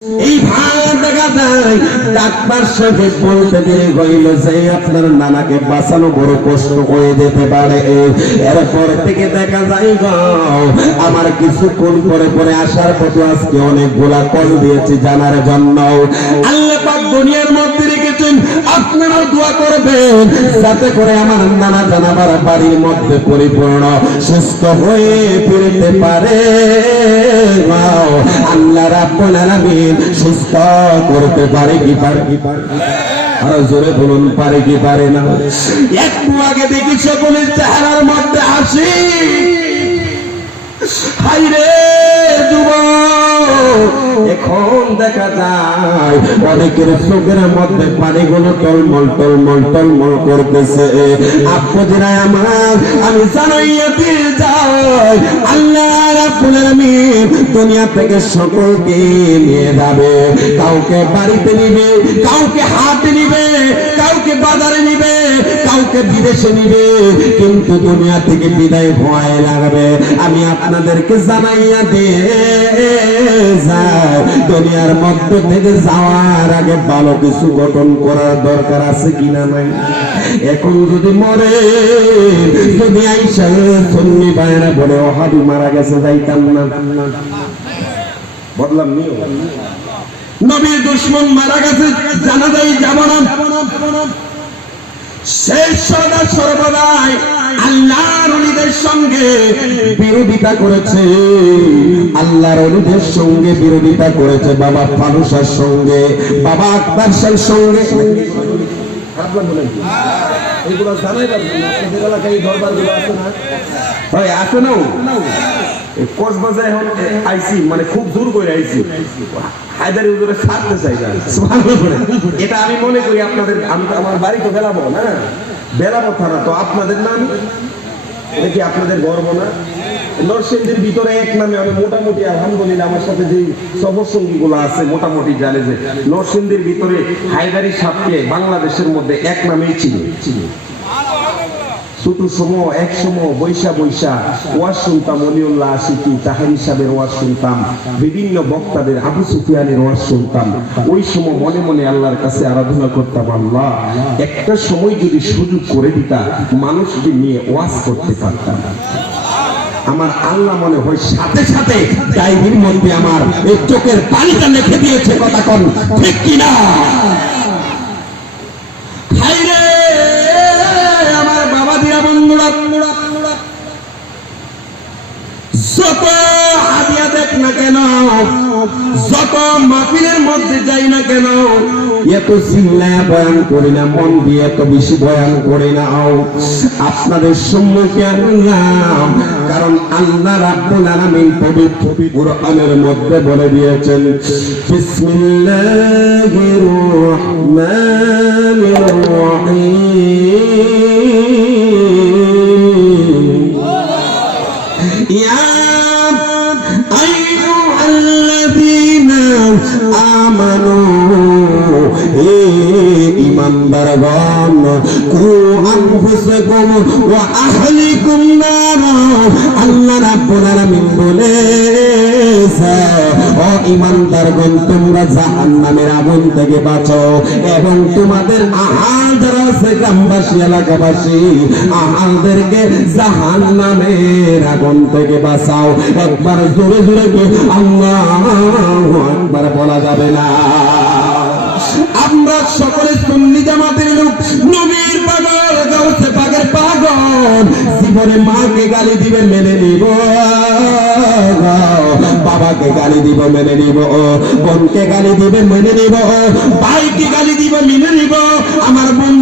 দেখা যায় আপনার নানাকে বাঁচানো বড় কষ্ট হয়ে যেতে পারে। এরপর থেকে দেখা যায় আমার কিছুক্ষণ পরে পরে আসার পথে আজকে অনেকগুলা কল দিয়েছি জানার জন্য। আল্লাহ দুনিয়ার মধ্যে রেখেছেন আপনারাও দোয়া করবেন, যাতে করে আমার নানা জানাবার বাড়ির মধ্যে পরিপূর্ণ, সুস্থ হয়ে ফিরতে পারে। আল্লাহ রাব্বুল আলামিন সুস্থ করতে পারে কি পারে কি পারে আরও জোরে বলুন, পারে কি পারে না? একটু আগে দেখি সকলের চেহারার মধ্যে হাসি। হাইরে যুবক এখন দেখা যায়, অনেকের চোখের মধ্যে পানিগুলো টলমল টলমল টলমল করতেছে। আপু আমার, আমি জানাইয়াতে যাই আল্লাহ রাব্বুল আলামিন দুনিয়া থেকে সকলকে নিয়ে যাবে। কাউকে বাড়িতে নিবে, কাউকে হাতে নিবে, কাউকে বাজারে নিবে কাউকে বিদেশে নিবে, কিন্তু দুনিয়া থেকে বিদায় ভয় লাগবে। আমি আপনাদেরকে জানাইয়া দিয়ে যাই। দুনিয়ার মধ্য থেকে যাওয়ার আগে ভালো কিছু গঠন করার দরকার আছে কিনা নাই? এখন যদি মরে, যদি আইসা সন্নি বাইরা বলে অহাবি মারা গেছে, যাইতাম না। বদলাম নিও। নবীর দুশ্মন মারা গেছে জানা যায় যাব না। শেষ সদা সর্বদাই আল্লাহর অলিদের সঙ্গে বিরোধিতা করেছে আল্লাহর অলিদের সঙ্গে বিরোধিতা করেছে বাবা ফারুসার সঙ্গে বাবা আকবর সঙ্গে খারাপ লাগবে নাকি? এগুলো জানাই লাগবে না। আপনাদের এলাকায় এই দরবারগুলো আছে না? আছে না? এই এখন আইছি মানে খুব দূর করে আইছি হায়দারি হুজুরে ছাড়তে চাই না। এটা আমি মনে করি আপনাদের আমার বাড়ি তো বেলাবো না। বেলাবো থানা তো আপনাদের নাম? এটা কি আপনাদের গর্ব না? নরসিংদীর ভিতরে এক নামে আমি মোটামুটি আলহামদুলিল্লাহ আমার সাথে যে সঙ্গী আছে মোটামুটি জানে যে নরসিংদীর ভিতরে হায়দারি সাপকে বাংলাদেশের মধ্যে এক নামেই চিনি চিনি। ছোট সময় এক সময় বৈশা বৈশা, ওয়াজ শুনতাম তাহার ওয়াজ শুনতাম, বিভিন্ন বক্তাদের আবু সুফিয়ানের ওয়াজ শুনতাম। ওই সময় মনে মনে আল্লাহর কাছে আরাধনা করতাম, আল্লাহ, একটা সময় যদি সুযোগ করে দিতা মানুষকে নিয়ে ওয়াজ করতে পারতাম। আমার আল্লাহ মনে হয় সাথে সাথে ডায়েরির মধ্যে আমার এই চোখের পানিটা লিখে দিয়েছে, কথা কন, ঠিক কিনা? যত মাহফিলের মধ্যে যাই না কেন, এত চিল্লায় বয়ান করি না, মন দিয়ে এত বেশি বয়ান করি না। আপনাদের সম্মুখে আনলাম, কারণ আল্লাহ রাব্বুল আলামিন পবিত্র কোরআনের মধ্যে বলে দিয়েছেন, বিসমিল্লাহির রহমানির রহিম। ইমানদারগণ কু আনফুসাকুম ওয়া আহলিকুম নারা। আল্লাহ রাব্বুল আলামিন বলেছে, ও ইমানদারগণ তোমরা জাহান্নামের আগুন থেকে বাঁচো এবং তোমাদের আহাল যারা আছে গ্রামবাসী, এলাকাবাসী, আহালদেরকে জাহান্নামের আগুন থেকে বাঁচাও। একবার জোরে জোরে আল্লাহু আকবার, বলা যাবে না। আমরা সকলে সুন্নি জামাতের লোক, নবীর পাগল, গাউসে পাগের পাগল। জীবনে মাকে গালি দিবে, মেনে নিব। বাবাকে গালি দিব, মেনে নিব। বোনকে গালি দিবে, মেনে নিব। ভাইকে গালি দিব, মেনে নিব। আমার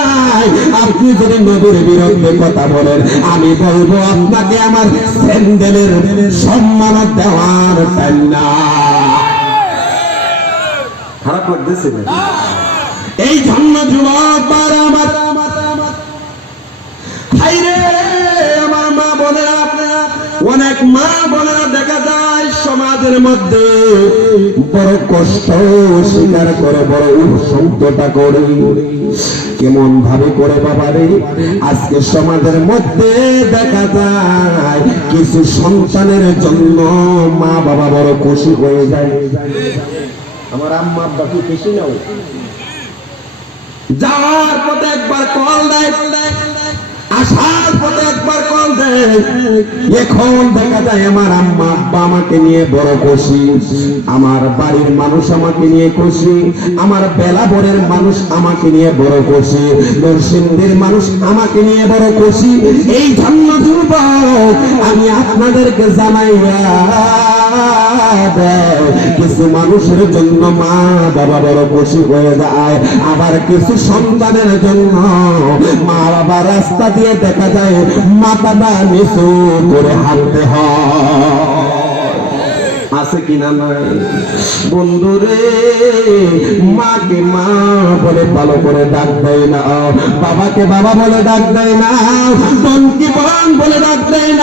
ভাই আপনি যদি নবীর বিরুদ্ধে কথা বলেন আমি বলব আপনাকে আমার স্যান্ডেলের সম্মান দেওয়ার না। খারাপ করতেছে এই জন্য যুবক আমার অনেক মা বোনেরা দেখা যায় সমাজের মধ্যে বড় কষ্ট স্বীকার করে বড় সত্যটা করে। কেমন ভাবে করে বাবা রে? আজকে সমাজের মধ্যে দেখা যায় কিছু সন্তানের জন্য মা বাবা বড় খুশি হয়ে যায়। আমার আম্মা আব্বা কি খুশি নাও যাওয়ার পথে একবার কল দেয় আসার পথে একবার এখন দেখা আমার আম্মা, আব্বা আমাকে নিয়ে বড় খুশি। আমার বাড়ির মানুষ আমাকে নিয়ে খুশি। আমার মানুষ আমাকে নিয়ে বড় খুশি। নরসিংদের মানুষ আমাকে নিয়ে বড় খুশি। এই জন্য দুর্বল আমি আপনাদেরকে জানাই কিছু মানুষের জন্য মা বাবা বড় খুশি হয়ে যায়। আবার কিছু সন্তানের জন্য মা বাবা রাস্তা দিয়ে দেখা যায় মাথাটা নিচু করে হাঁটতে হয়। আছে কিনা নাই? বন্ধুরে, মাকে মা বলে ভালো করে ডাক দেয় না। বাবাকে বাবা বলে ডাক দেয় না। বোনকে বোন বলে ডাক দেয় না।